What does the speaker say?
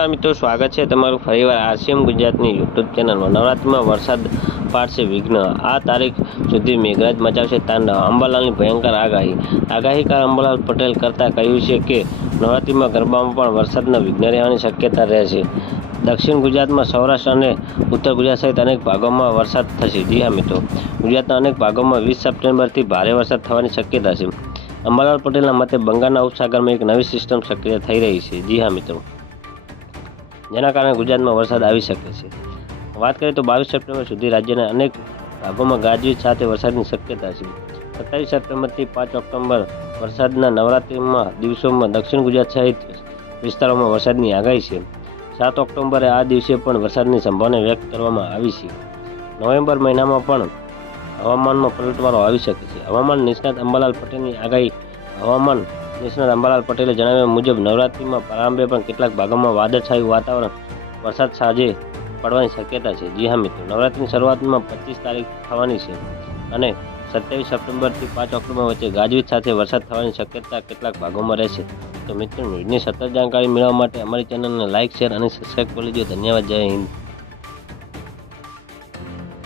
નમસ્કાર મિત્રો, સ્વાગત છે તમારું ફરીવાર આરસીએમ ગુજરાતની યુટ્યુબ ચેનલમાં. નવરાત્રિમાં વરસાદ પાડશે વિઘ્ન. આ તારીખ સુધી મેઘરાજ મચાવશે તાંડવ. અંબાલાલની ભયંકર આગાહી. આગાહીકાર અંબાલાલ પટેલ કરતાં કહ્યું છે કે, નવરાત્રિમાં ગરબામાં પણ વરસાદના વિઘ્ન રહેવાની શક્યતા રહેશે દક્ષિણ ગુજરાતમાં સૌરાષ્ટ્ર અને ઉત્તર ગુજરાત સહિત અનેક ભાગોમાં વરસાદ થશે. જી હા મિત્રો, ગુજરાતના અનેક ભાગોમાં વીસ સપ્ટેમ્બરથી ભારે વરસાદ થવાની શક્યતા છે. અંબાલાલ પટેલના મતે બંગાળના ઉપસાગરમાં એક નવી સિસ્ટમ સક્રિય થઈ રહી છે. જી હા મિત્રો. જેના કારણે ગુજરાતમાં વરસાદ આવી શકે છે. વાત કરીએ તો બાવીસ સપ્ટેમ્બર સુધી રાજ્યના અનેક ભાગોમાં ગાજવીજ સાથે વરસાદની શક્યતા છે. સત્તાવીસ સપ્ટેમ્બરથી પાંચ ઓક્ટોબર વરસાદના નવરાત્રિમાં દિવસોમાં દક્ષિણ ગુજરાત સહિત વિસ્તારોમાં વરસાદની આગાહી છે. સાત ઓક્ટોબરે આ દિવસે પણ વરસાદની સંભાવના વ્યક્ત કરવામાં આવી છે. નવેમ્બર મહિનામાં પણ હવામાનમાં પલટવારો આવી શકે છે. હવામાન નિષ્ણાત અંબાલાલ પટેલની આગાહી હવામાન નિષ્ણાત અંબાલાલ પટેલે જણાવ્યા મુજબ, નવરાત્રિમાં પ્રારંભે પણ કેટલાક ભાગોમાં વાદળછાયું વાતાવરણ, વરસાદ સાંજે પડવાની શક્યતા છે. જી હા મિત્રો, નવરાત્રિની શરૂઆતમાં પચીસ તારીખ થવાની છે અને સત્યાવીસ સપ્ટેમ્બરથી પાંચ ઓક્ટોબર વચ્ચે ગાજવીજ સાથે વરસાદ થવાની શક્યતા કેટલાક ભાગોમાં રહેશે. તો મિત્રો ન્યૂઝની સતત જાણકારી મેળવવા માટે અમારી ચેનલને લાઇક શેર અને સબસ્ક્રાઈબ કરી લેજો ધન્યવાદ. જય હિન્દ.